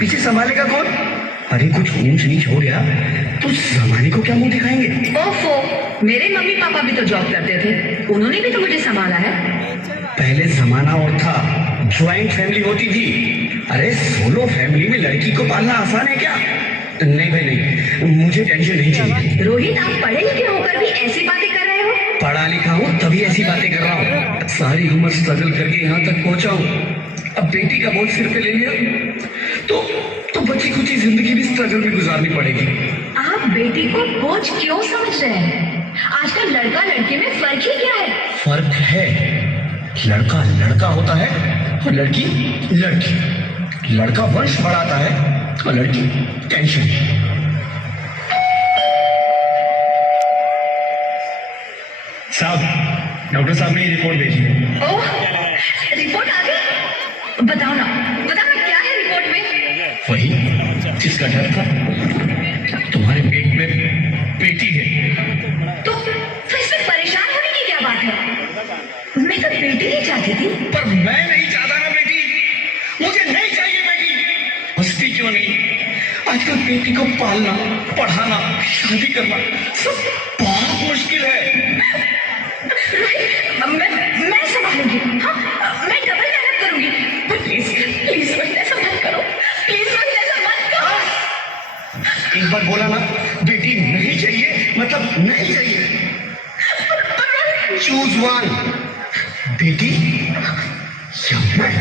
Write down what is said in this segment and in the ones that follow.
पीछे संभालेगा कौन? अरे कुछ ऊंच नीच हो गया तो जमाने को क्या मुंह दिखाएंगे? ओफो, मेरे मम्मी पापा भी तो जॉब करते थे, उन्होंने भी तो मुझे संभाला है। पहले जमाना और था, ज्वाइंट फैमिली होती थी। अरे सोलो फैमिली में लड़की को पालना आसान है क्या? नहीं भाई नहीं, मुझे टेंशन नहीं चाहिए। रोहित, आप पढ़े लिखे होकर भी ऐसी बातें कर रहे हो? पढ़ा लिखा हूँ तभी ऐसी बातें कर रहा हूँ। सारी उम्र स्ट्रगल करके यहाँ तक पहुंचा हूँ, अब बेटी का बोझ सिर पे ले लिया तो बची खुची जिंदगी भी स्ट्रगल में गुजारनी पड़ेगी। आप बेटी को बोझ क्यों समझ रहे हैं? आजकल लड़का लड़की में फर्क ही क्या है? फर्क है, लड़का लड़का होता है और लड़की लड़की। लड़का वंश बढ़ाता है और लड़की टेंशन। साहब, डॉक्टर साहब ने ये रिपोर्ट भेजी है। ओह, रिपोर्ट आ गई? बताओ ना क्या है रिपोर्ट में? वही जिसका डर था, तुम्हारे पेट में बेटी है। तो फिर से परेशान होने की क्या बात है? मैं तो बेटी नहीं चाहती थी। पर मैं नहीं चाहता ना बेटी, मुझे नहीं चाहिए बेटी। हंसती क्यों नहीं? आजकल बेटी को पालना, पढ़ाना, शादी करना सब बहुत मुश्किल है। मैं संभालूंगी। हाँ, मैं डबल मेहनत करूंगी। प्लीज प्लीज मुझे ऐसा मत करो, प्लीज मुझे ऐसा मत करो। एक बार बोला ना, बेटी नहीं चाहिए मतलब नहीं चाहिए। चूज वन, बेटी या मैं।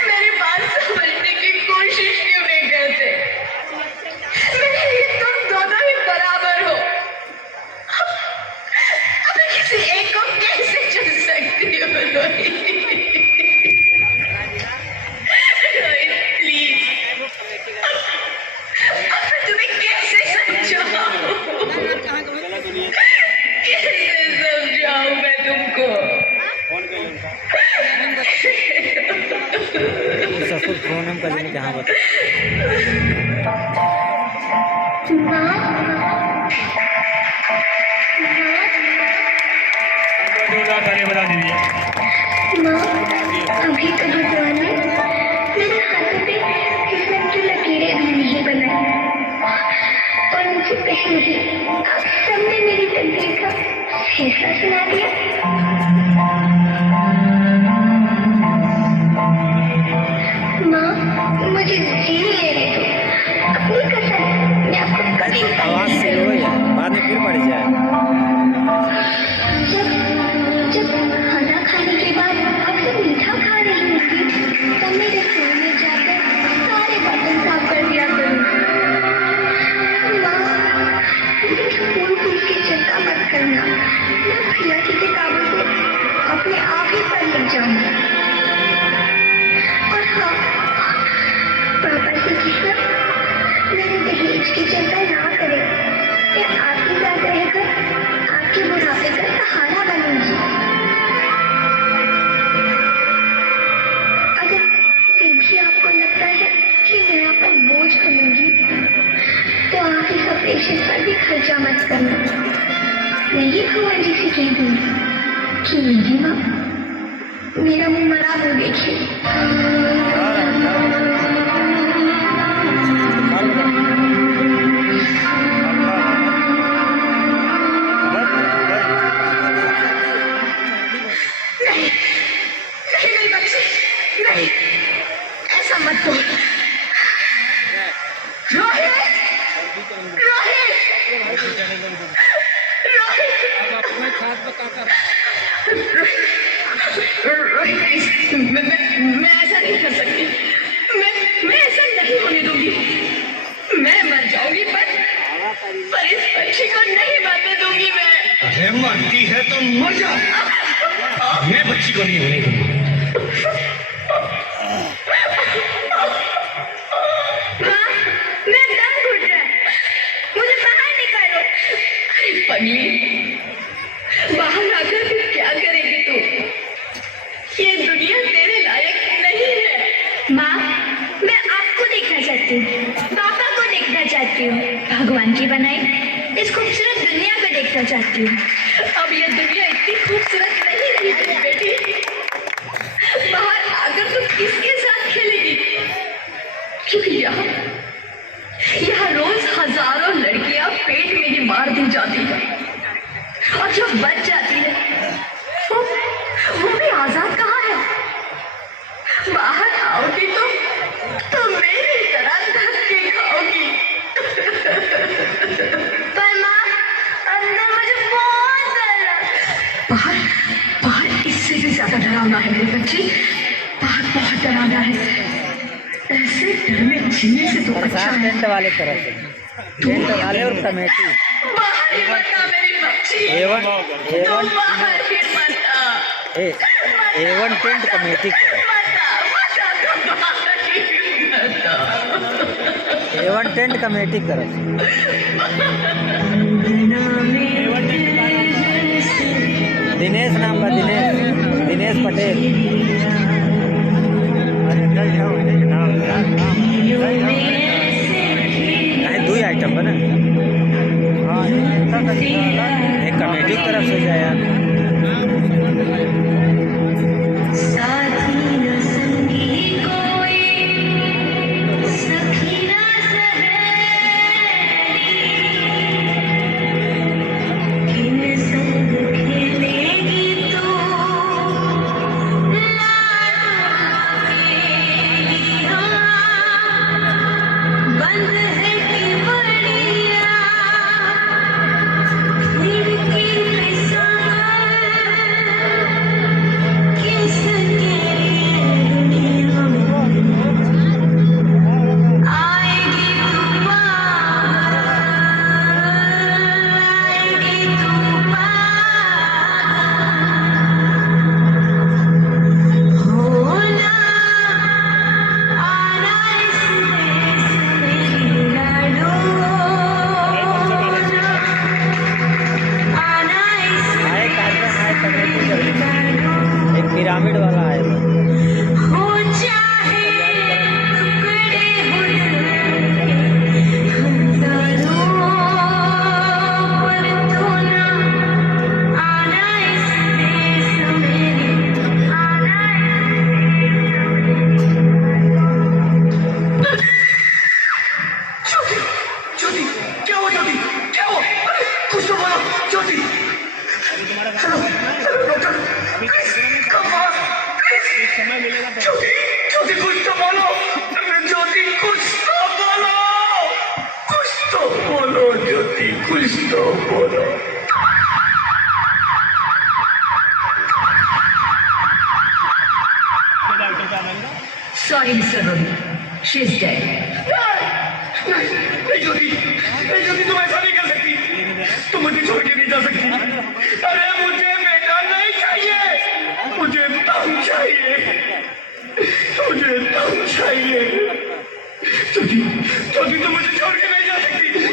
मेरी बात समझने की कोशिश क्यों नहीं करते? मेरे लिए तुम दोनों ही बराबर हो। अब मैं किसी एक को कैसे चुन सकती हूँ? रोहित प्लीज, अब मैं तुम्हें कैसे समझाऊं? कैसे समझाऊं मैं तुमको? ससुर फोन हम कर लेंगे कहाँ बता। बता दीजिए। माँ, अभी तो भगवान ने मेरे हाथों पे किस्मत की लकीरें भी नहीं बनाई, और मुझे पहले ही आप सबने मेरी तकदीर का फैसला सुना दिया। माँ, मुझे जीने लेने दो। अपनी कसम, मैं आपको कभी आवाज से लो या बाद में फिर बढ़ जाए। जब खाना खाने के बाद अक्सर मीठा खा रही होती, तब मेरे फोन में जाकर सारे बटन साफ कर दिया करूँ। माँ, मुझे फूल की चिंता मत करना, मैं भैया की किताबों से अपने आप ही पढ़ लग जाऊंगी। और हाँ, पापा से कहना मेरे दहेज की चिंता ना करें, मैं आपके साथ रहकर आपके बुढ़ापे का सहारा बनूंगी। अगर फिर भी आपको लगता है कि मैं आप पर बोझ बनूंगी, तो आप इस ऑपरेशन पर भी खर्चा मत करना। मैं ये भगवान जी से कह दूंगी कि मेरी माँ मेरा मुंह मरा हो देखिए। नहीं, ऐसा मत बोल। रोहित, मैं ऐसा नहीं कर सकती। मैं ऐसा नहीं होने दूंगी। मैं मर जाऊंगी पर इस पक्षी को नहीं मरने दूंगी मैं। अरे मरती है तो मर जा, मैं बच्ची को नहीं होने दूंगा। पगली, बाहर आकर फिर क्या करेगी तू? ये दुनिया तेरे लायक नहीं है। माँ, मैं आपको देखना चाहती हूँ, पापा को देखना चाहती हूँ। भगवान की बनाई इस खूबसूरत दुनिया को देखना चाहती हूँ। अब ये दुनिया इतनी खूबसूरत नहीं रही मेरी बेटी। बाहर आकर तुम किसके साथ खेलेगी? क्योंकि यहाँ रोज हजारों लड़कियां पेट में ही मार दी जाती है और जो बच जाती है वो भी आजाद कहाँ है? बाहर आओगी तो मेरी तरह धक्के खाओगी। पर माँ, अंदर मुझे बहुत डर लगा। बाहर बाहर इससे भी ज्यादा डरावना है मेरी बच्ची। बाहर बहुत डरावना है। ऐसे डर में जीने से तो अच्छा साथ है टेंट वाले तरफ से, टेंट वाले और कमेटी बाहर ही मत आ मेरी बच्ची। A1 तुम बाहर ही मत आ। A1 टेंट कमेटी को A1 टेंट कमेटी तरफ दिनेश नाम का, दिनेश पटेल। नहीं, 2 ही आइटम बना, एक कमेटी की तरफ से जाए यार। साथी न संगी कोई, सखी न सहेली, किन संग खेलेगी तू बंद है कि बड़िया खिड़की पे सागर किसके दुनिया में आएगी तू पार, आएगी तू पार होना आना इस देश में लड़ो आना इस आए कार्यक्रम आए कमेटी का, लड़ो एक पिरामिड वाला आए था। हो चाहे टुकड़े हो हजारों पर तो ना आना इस देश में आना ज्योति, ज्योति, क्या हुआ ज्योति? क्या हुआ? अरे कुछ तो बोलो Jyoti. Hello hello doctor, please come on, please. Jyoti, Jyoti कुछ तो बोलो। अरे ज्योति कुछ तो बोलो, कुछ तो बोलो ज्योति, कुछ तो बोलो। Sorry mister Rohit, she is dead. नहीं ज्योति, नहीं ज्योति, तुम ऐसा नहीं कर सकती। तुम मुझे छोड़ के नहीं जा सकती। अरे मुझे बेटा नहीं चाहिए, मुझे दम चाहिए, मुझे दम चाहिए। ज्योति, ज्योति तुम मुझे छोड़ के नहीं जा सकती, नहीं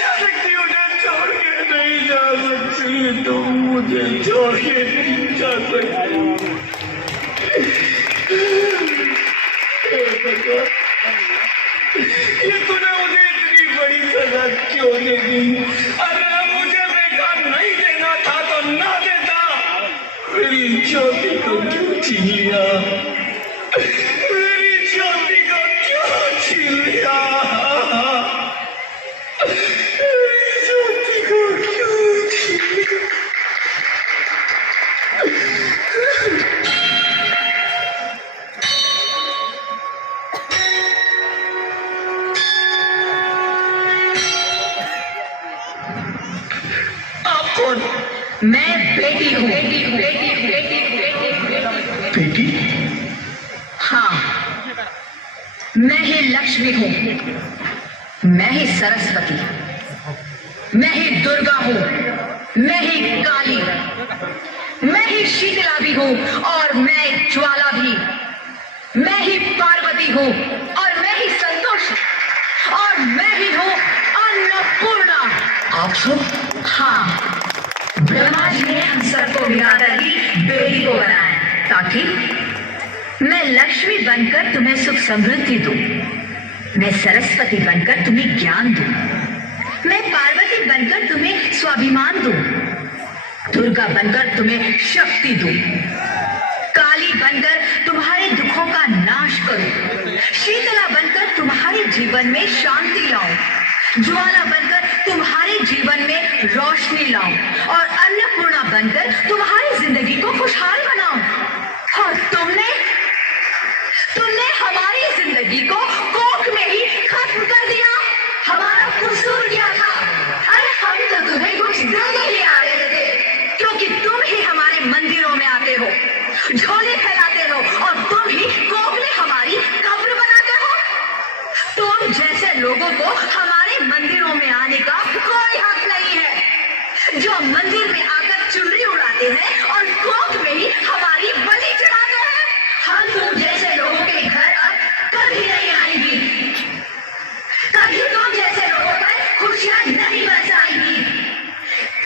जा सकती, मुझे छोड़ के नहीं जा सकती, तुम मुझे छोड़ के नहीं जा सकती। ये तूने मुझे इतनी बड़ी सजा क्यों दे दी? अरे मुझे बेटा नहीं देना था तो ना देता। मेरी ज्योति को क्यों छीन लिया? मेरी ज्योति को क्यों छीन लिया? मेरी ज्योति को क्यों छीन लिया? आप कौन? मैं बेटी हूँ। बेटी? हाँ, मैं ही लक्ष्मी हूँ, मैं ही सरस्वती, मैं ही दुर्गा हूँ, मैं ही काली, मैं ही शीतला भी हूँ और मैं ज्वाला भी, मैं ही पार्वती हूँ और मैं ही संतोष और मैं ही हूँ अन्नपूर्णा। आप सब? हाँ, ब्रह्मा जी ने हम सबको मिलाकर ही बेटी को बनाया ताकि मैं लक्ष्मी बनकर तुम्हें सुख समृद्धि दूं, मैं सरस्वती बनकर तुम्हें ज्ञान दूं, मैं पार्वती काली बनकर तुम्हें स्वाभिमान दूं, दुर्गा बनकर तुम्हें शक्ति दूं, काली बनकर तुम्हारे दुखों का नाश करूं, शीतला बनकर तुम्हारे जीवन में शांति लाऊं, ज्वाला बनकर तुम्हारे जीवन में रोशनी लाऊं और अन्नपूर्णा बनकर तुम्हारी जिंदगी को खुशहाल बनाऊं। और तुमने हमारी जिंदगी को कोख में ही खत्म कर दिया। हमारा कसूर क्या था? अरे हम तो तुम्हें कुछ देने ही आ रहे थे, क्योंकि तुम ही हमारे मंदिरों में आते हो, झोले फैलाते हो और तुम ही कोख में हमारी कब्र बनाते हो। तुम जैसे लोगों को हमारे मंदिरों में आने का कोई हक नहीं है, जो मंदिर में आकर चुनरी उड़ाते हैं और कोख में ही हमारी बलि चढ़ाते हैं। हम तुम जैसे लोगों के घर अब कभी नहीं आएंगी, कभी तुम जैसे लोगों पर खुशियां नहीं बरसाएंगी,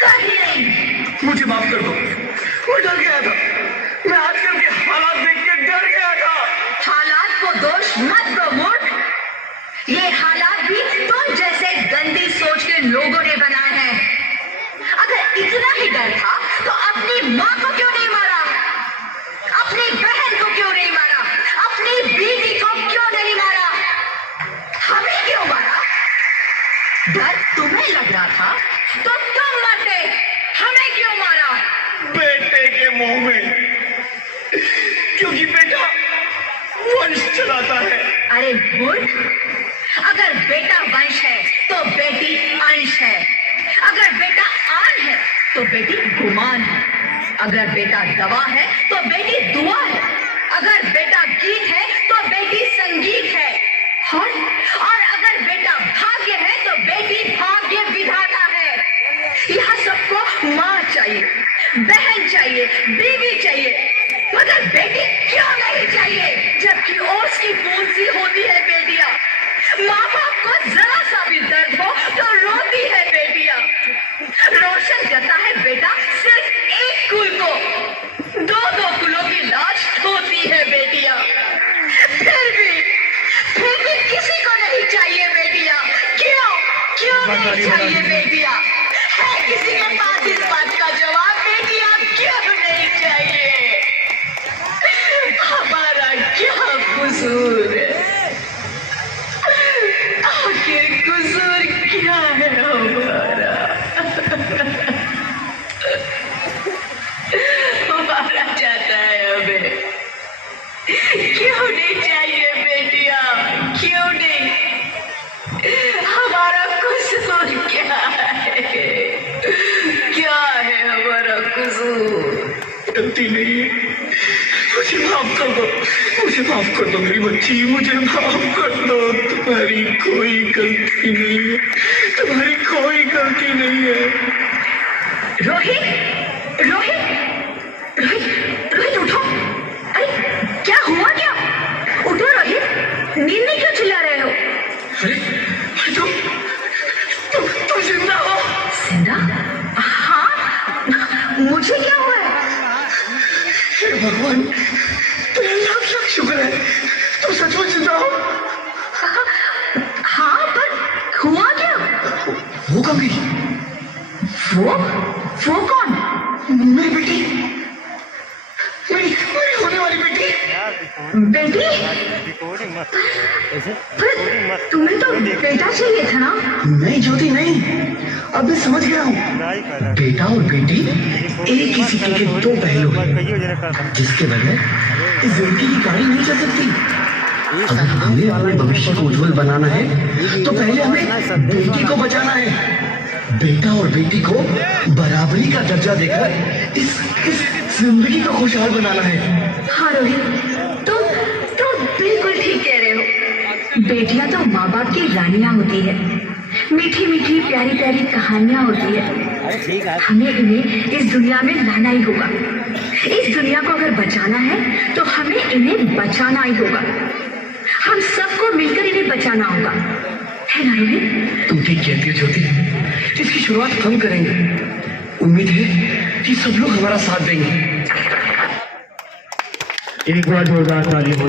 कभी नहीं। मुझे माफ कर दो, मैं डर गया था। मैं आजकल के हालात देख के डर गया था। हालात को दोष मत दो मूर्ख, ये हालात भी तुम जैसे गंदी सोच के लोगों ने बनाए हैं। अगर इतना ही डर था तो अपनी माँ को क्यों नहीं मारा, अपनी बहन को क्यों नहीं मारा, अपनी बीवी को क्यों नहीं मारा, हमें क्यों मारा? डर तुम्हें लग रहा था तो तुम मरते, हमें क्यों मारा? बेटे के मुंह में, क्योंकि बेटा वंश चलाता है। अरे मूर्ख, अगर बेटा वंश है तो बेटी अंश है, अगर बेटा आन है तो बेटी गुमान है, अगर बेटा दवा है तो बेटी दुआ है, अगर बेटा गीत है तो बेटी संगीत है, और अगर बेटा भाग्य है तो बेटी भाग्य विधाता है। यहाँ सबको माँ चाहिए, बहन चाहिए, बीवी चाहिए, मगर बेटी क्यों नहीं चाहिए? जबकि ओस की बूंद सी होती है बेटियां, माँ बाप को जरा सा भी दर्द हो तो रोती है बेटियां, रोशन करता है बेटा सिर्फ एक कुल को, दो कुलों की लाश धोती है बेटियां। फिर भी किसी को नहीं चाहिए बेटियां। क्यों नहीं चाहिए बेटियां? है किसी के पास इस बात का जवाब? बेटियां क्यों नहीं चाहिए? हमारा क्या कसूर है? आखिर कसूर क्या है हमारा? हमारा जाता है हमें, क्यों नहीं चाहिए बेटियां? क्यों नहीं? हमारा कसूर क्या है? क्या है हमारा कसूर? गलती नहीं है, मुझे माफ कर दो, मुझे माफ कर दो मेरी बच्ची, मुझे माफ कर दो। तुम्हारी कोई गलती नहीं है, तुम्हारी कोई गलती नहीं है। रोहित, रोहित, रोहित, रोहित उठो। अरे क्या हुआ क्या? उठो रोहित, नींद में क्यों चिल्ला रहे हो? अरे तुम जिंदा हो? जिंदा? हाँ, मुझे क्या हुआ है? हे भगवान, तेरा लाख लाख शुक्र है, तुम सचमुच जिंदा हो। हाँ, पर हुआ क्या? वो कभी वो कौन? मेरी बेटी, मेरी होने वाली बेटी। बेटी? रिकॉर्डिंग मत ऐसे, पर तुम्हें तो बेटा चाहिए था ना? नहीं ज्योति नहीं, अब मैं समझ गया हूँ। बेटा और बेटी एक ही सिक्के के दो पहलू हैं, जिसके बगैर इस जिंदगी की कहानी नहीं चल सकती। अगर हमें अपने भविष्य को उज्जवल बनाना है तो पहले हमें बेटी को बचाना है। बेटा और बेटी को बराबरी का दर्जा देकर इस जिंदगी को खुशहाल बनाना है। हाँ रोहित, तुम बिल्कुल ठीक कह रहे हो। बेटियां तो माँ बाप की रानियां होती है, मीठी मीठी प्यारी प्यारी कहानियां होती है। हमें इन्हें इस दुनिया में लाना ही होगा। इस दुनिया को अगर बचाना है तो हमें इन्हें बचाना ही होगा। हम सबको मिलकर इन्हें बचाना होगा, है ना रोहित? तुम ठीक कहती हो ज्योति, इसकी शुरुआत हम करेंगे। उम्मीद है कि सब लोग हमारा साथ देंगे। एक बार जोरदार ताली हो।